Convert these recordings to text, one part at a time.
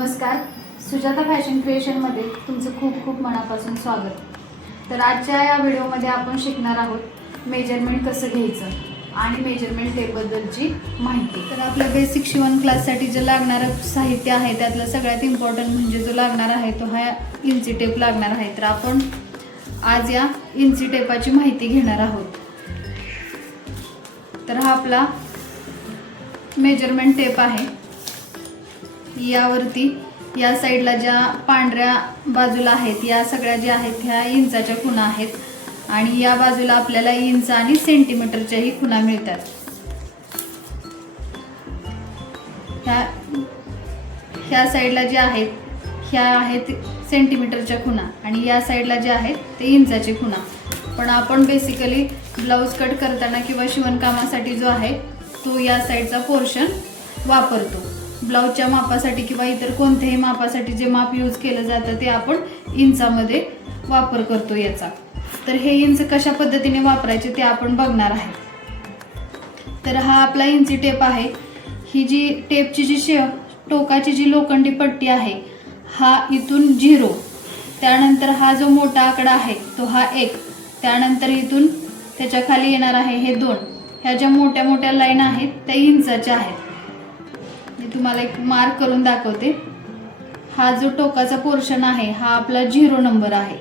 नमस्कार, सुजाता फॅशन क्रिएशनमध्ये तुमचं खूप खूप मनापासून स्वागत। तर आजच्या या व्हिडिओमध्ये आपण शिकणार आहोत मेजरमेंट कसं घ्यायचं आणि मेजरमेंट टेपबद्दलची माहिती। तर आपल्या बेसिक शिवण क्लाससाठी जे लागणारं साहित्य आहे त्यातलं सगळ्यात इम्पॉर्टंट म्हणजे जो लागणार आहे तो हा इंची टेप लागणार आहे। तर आपण आज या इंची टेपाची माहिती घेणार आहोत। तर हा आपला मेजरमेंट टेप आहे। यावरती या साइडला ज्या पांढऱ्या बाजूला आहेत या सगळ्या ज्या आहेत ह्या इंचाच्या खुणा आहेत आणि या बाजूला आपल्याला इंच आणि सेंटीमीटरच्याही खुणा मिळतात। ह्या साइडला ज्या आहेत ह्या आहेत सेंटीमीटरच्या खुणा आणि या साइडला ज्या आहेत ते इंचाची खुणा। पण आपण बेसिकली ब्लाउज कट करताना किंवा शिवणकामासाठी जो आहे तो या साइडचा पोर्शन वापरतो। ब्लाउजच्या मापासाठी किंवा इतर कोणत्याही मापासाठी जे माप यूज केलं जातं ते आपण इंचामध्ये वापर करतो याचा। तर हे इंच कशा पद्धतीने वापरायचे ते आपण बघणार आहे। तर हा आपला इंची टेप आहे। ही जी टेपची जी टोकाची जी लोखंडी पट्टी आहे हा इथून 0, त्यानंतर हा जो मोठा आकडा आहे तो हा 1, त्यानंतर इथून त्याच्या खाली येणार आहे हे 2। ह्या ज्या मोठ्या मोठ्या लाईन आहेत त्या इंचाच्या आहेत। मी तुम्हाला एक मार्क करून दाखवते। हा जो टोकाचा पोर्शन आहे हा आपला 0 नंबर आहे।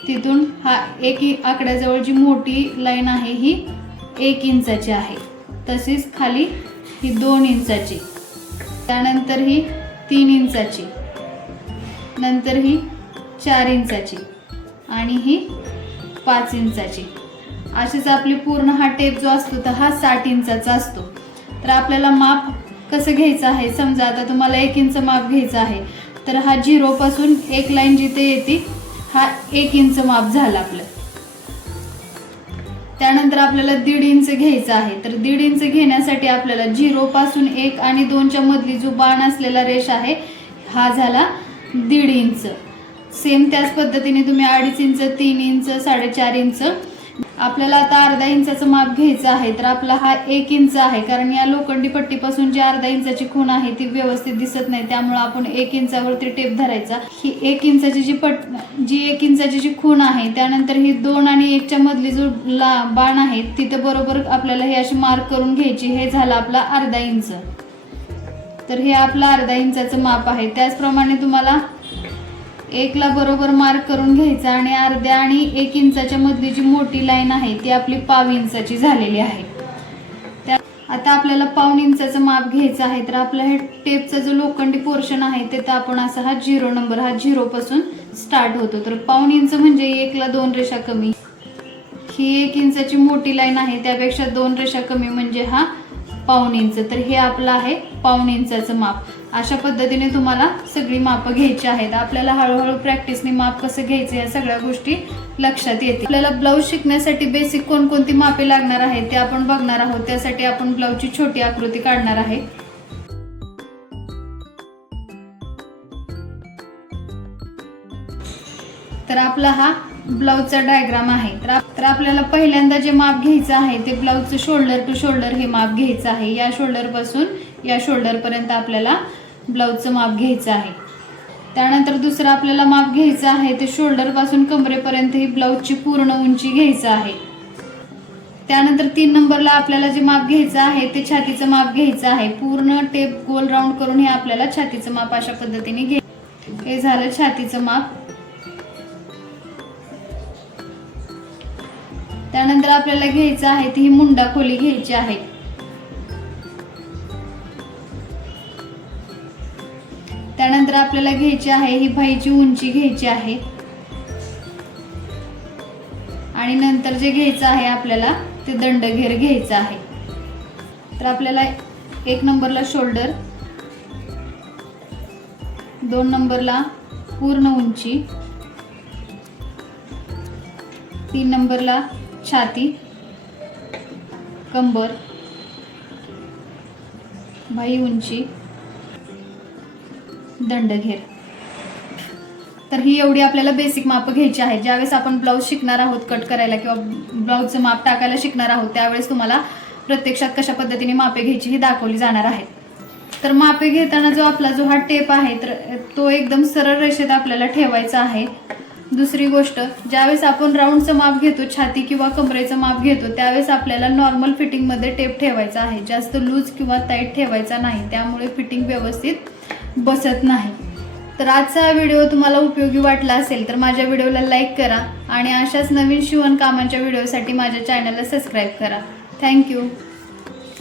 तिथून हा 1 आकड्याजवळ जी मोठी लाईन आहे ही 1 इंचाची आहे। तसेच खाली ही 2 इंचाची, त्यानंतर ही 3 इंचाची, नंतर ही 4 इंचाची आणि ही 5 इंचाची। अशीच आपली पूर्ण हा टेप जो असतो तर हा 60 इंचाचा असतो। तर आपल्याला माप कसं घ्यायचं आहे, समजा आता तुम्हाला 1 इंच माप घ्यायचं आहे तर हा 0 पासून एक लाईन जिथे येते हा 1 इंच माप झाला आपलं। त्यानंतर आपल्याला 1.5 इंच घ्यायचं आहे। तर 1.5 इंच घेण्यासाठी आपल्याला 0 पासून 1 आणि 2 च्या मधली जो बाण असलेला रेष आहे हा झाला 1.5 इंच। सेम त्याच पद्धतीने तुम्ही 2.5 इंच, 3 इंच, 4.5 इंच। आपल्याला आता अर्धा इंचाचं माप घ्यायचं आहे तर आपला हा 1 इंच आहे, कारण या लोखंडी पट्टीपासून जी अर्धा इंचाची खूण आहे ती व्यवस्थित दिसत नाही, त्यामुळे आपण 1 इंचावरती टेप धरायचा। ही 1 इंचाची जी 1 इंचाची जी खूण आहे त्यानंतर ही 2 आणि 1 च्या मधली जो बाण आहे तिथे बरोबर आपल्याला हे अशी मार्क करून घ्यायची। हे झालं आपला अर्धा इंच। तर हे आपलं अर्धा इंचाचं माप आहे। त्याचप्रमाणे तुम्हाला 1 ला बरोबर मार्क करून घ्यायचा आणि अर्ध्या आणि 1 इंचाच्या मधली जी मोठी लाईन आहे ती आपली 1/2 इंचाची झालेली आहे। आता आपल्याला 1/2 इंचाचं माप घ्यायचं आहे। तर आपला हे टेपचा जो लोखंडी पोर्शन आहे ते तर आपण असा हा 0 नंबर हा 0 पासून स्टार्ट होतो। तर 1/2 इंच म्हणजे 1 ला 2 रेषा कमी। ही 1 इंचाची मोठी लाईन आहे त्यापेक्षा 2 रेषा कमी म्हणजे हा 1/2 इंच। तर हे आपलं आहे 1/2 इंचाचं माप। अशा पद्धतीने तुम्हाला सगळी मापं घ्यायची आहेत। आपल्याला हळूहळू प्रॅक्टिसने माप कसं घ्यायचं या सगळ्या गोष्टी लक्षात येतील। आपल्याला ब्लाऊज शिकण्यासाठी बेसिक कोणकोणती मापे लागणार आहेत ते आपण बघणार आहोत। त्यासाठी आपण ब्लाऊजची छोटी आकृती काढणार आहे। तर आपला हा ब्लाऊजचा डायग्राम आहे। तर आपल्याला पहिल्यांदा जे माप घ्यायचं आहे ते ब्लाऊजचं शोल्डर टू शोल्डर हे माप घ्यायचं आहे। या शोल्डर पासून या शोल्डर पर्यंत आपल्याला ब्लाऊजचं माप घ्यायचं आहे। त्यानंतर दुसरं आपल्याला माप घ्यायचं आहे ते शोल्डर पासून कमरेपर्यंत ही ब्लाऊजची पूर्ण उंची घ्यायचं आहे। त्यानंतर 3 नंबरला आपल्याला जे माप घ्यायचं आहे ते छातीचं माप घ्यायचं आहे। पूर्ण टेप गोल राऊंड करून हे आपल्याला छातीचं माप अशा पद्धतीने घ्यायचं। हे झालं छातीचं माप। त्यानंतर आपल्याला घ्यायचं आहे ती मुंडा खोली घ्यायची आहे। त्यानंतर आपल्याला घ्यायची आहे ही बाहीची उंची घ्यायची आहे आणि नंतर जे घ्यायचं आहे आपल्याला ते दंडघेर घ्यायचं आहे। तर आपल्याला 1 नंबरला शोल्डर, 2 नंबरला पूर्ण उंची, 3 नंबरला छाती, कंबर, बाही उंची, दंडघेर। तर ही एवढी आपल्याला बेसिक माप घ्यायची आहे। ज्यावेळेस आपण ब्लाऊज शिकणार आहोत कट करायला किंवा ब्लाऊजचं माप टाकायला शिकणार आहोत त्यावेळेस तुम्हाला प्रत्यक्षात कशा पद्धतीने मापे घ्यायची ही दाखवली जाणार आहेत। तर मापे घेताना जो आपला जो हा टेप आहे तर तो एकदम सरळ रेषेत आपल्याला ठेवायचा आहे. दुसरी गोष्ट, ज्यावेळेस आपण राऊंडचं माप घेतो, छाती किंवा कमरेचं माप घेतो, त्यावेळेस आपल्याला नॉर्मल फिटिंगमध्ये टेप ठेवायचा आहे. जास्त लूज किंवा टाईट ठेवायचा नाही, त्यामुळे फिटिंग व्यवस्थित बसत नाही. तर आजचा हा व्हिडिओ तुम्हाला उपयोगी वाटला असेल तर माझ्या व्हिडिओला लाईक करा आणि अशाच नवीन शिवणकामांच्या व्हिडिओसाठी माझ्या चॅनलला सबस्क्राईब करा. थँक्यू.